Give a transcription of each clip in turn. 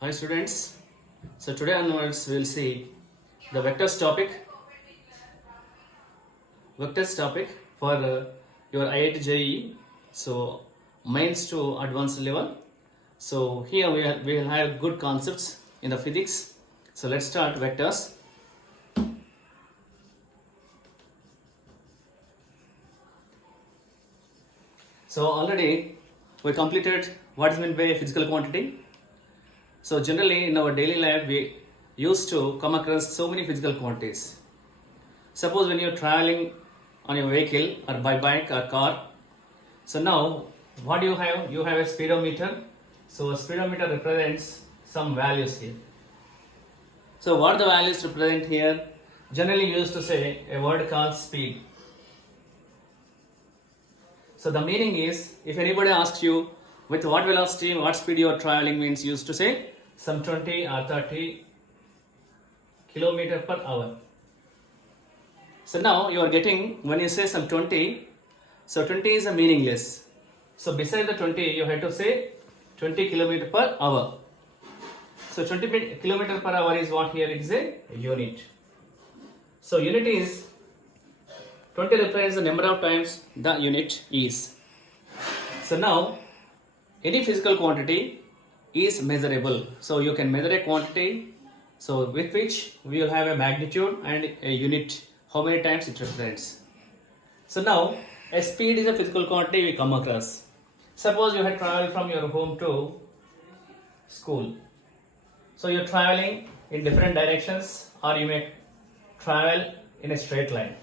Hi students. So today onwards we'll see the vectors topic for your IIT JEE. So mains to advanced level. So here we will have good concepts in the physics. So let's start vectors. So already we completed what is meant by physical quantity. So generally in our daily life we used to come across so many physical quantities. Suppose when you're traveling on your vehicle or by bike or car. So now what do you have? You have a speedometer. So a speedometer represents some values here. So what the values represent here? Generally used to say a word called speed. So the meaning is, if anybody asks you with what velocity, what speed you are traveling, means used to say some 20 or 30 kilometer per hour. So now you are getting, when you say some 20, so 20 is a meaningless. So beside the 20, you have to say 20 kilometer per hour. So 20 kilometer per hour is what here is a unit. So unit is 20 represents the number of times the unit is. So now any physical quantity is measurable. So you can measure a quantity, so with which we will have a magnitude and a unit, how many times it represents. So now a speed is a physical quantity we come across. Suppose you have traveled from your home to school. So you're traveling in different directions, or you may travel in a straight line.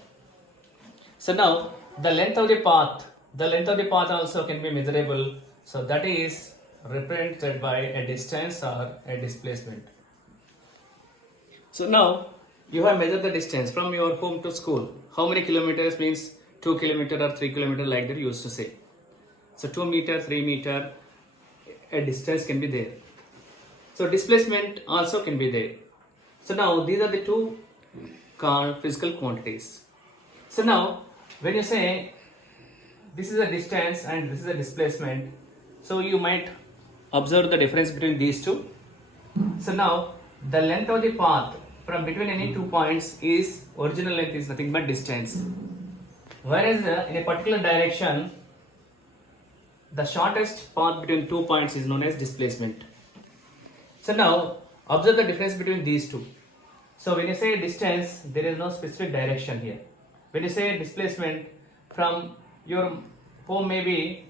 So now the length of the path also can be measurable. So that is represented by a distance or a displacement. So now you have measured the distance from your home to school. How many kilometers means 2 kilometer or 3 kilometer, like they used to say. So 2 meter, 3 meter, a distance can be there. So displacement also can be there. So now these are the two called physical quantities. So now when you say this is a distance and this is a displacement, so you might observe the difference between these two. So now the length of the path from between any 2 points is, original length is nothing but distance. Whereas in a particular direction, the shortest path between 2 points is known as displacement. So now observe the difference between these two. So when you say distance, there is no specific direction here. When you say displacement, from your home maybe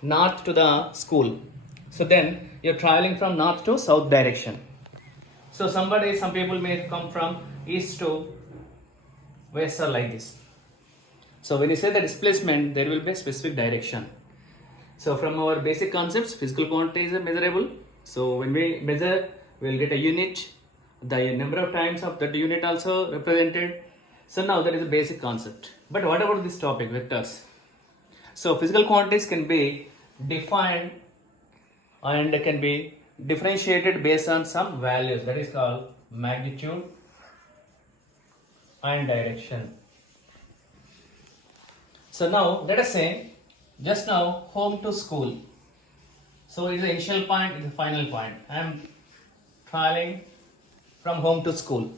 north to the school, so then you're traveling from north to south direction. So some people may come from east to west or like this. So when you say the displacement, there will be a specific direction. So from our basic concepts, physical quantities are measurable. So when we measure, we will get a unit, the number of times of that unit also represented. So now that is a basic concept. But what about this topic, vectors? So physical quantities can be defined and can be differentiated based on some values, that is called magnitude and direction. So now let us say just now home to school. So it is the initial point, it is the final point. I am traveling from home to school.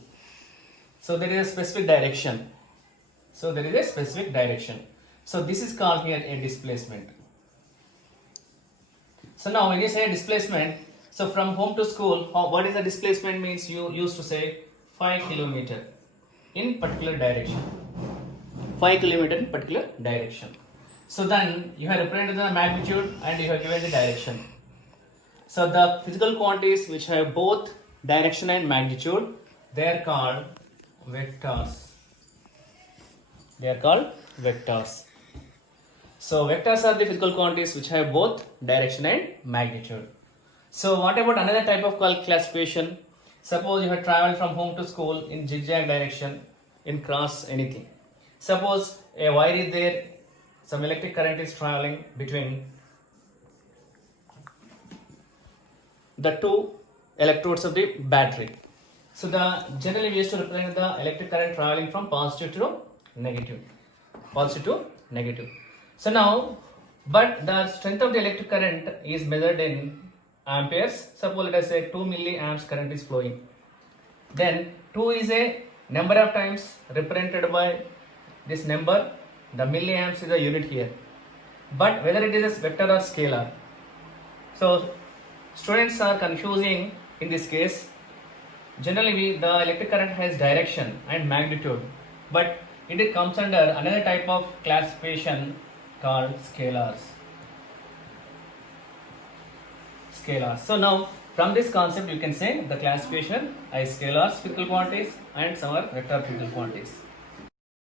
So there is a specific direction. So this is called here a displacement. So now when you say displacement, so from home to school, what is the displacement means? You used to say 5 kilometer in particular direction. 5 kilometer in particular direction. So then you have represented the magnitude and you have given the direction. So the physical quantities which have both direction and magnitude, they are called vectors. So vectors are the physical quantities which have both direction and magnitude. So what about another type of classification? Suppose you have traveled from home to school in zigzag direction, in cross anything. Suppose a wire is there, some electric current is traveling between the two electrodes of the battery. So generally we used to represent the electric current traveling from positive to negative. So now, but the strength of the electric current is measured in amperes. Suppose let us say 2 milliamps current is flowing. Then 2 is a number of times represented by this number. The milliamps is a unit here. But whether it is a vector or scalar. So students are confusing in this case. Generally the electric current has direction and magnitude, but it comes under another type of classification called scalars. So now from this concept you can say the classification is scalars physical quantities and some are vector physical quantities.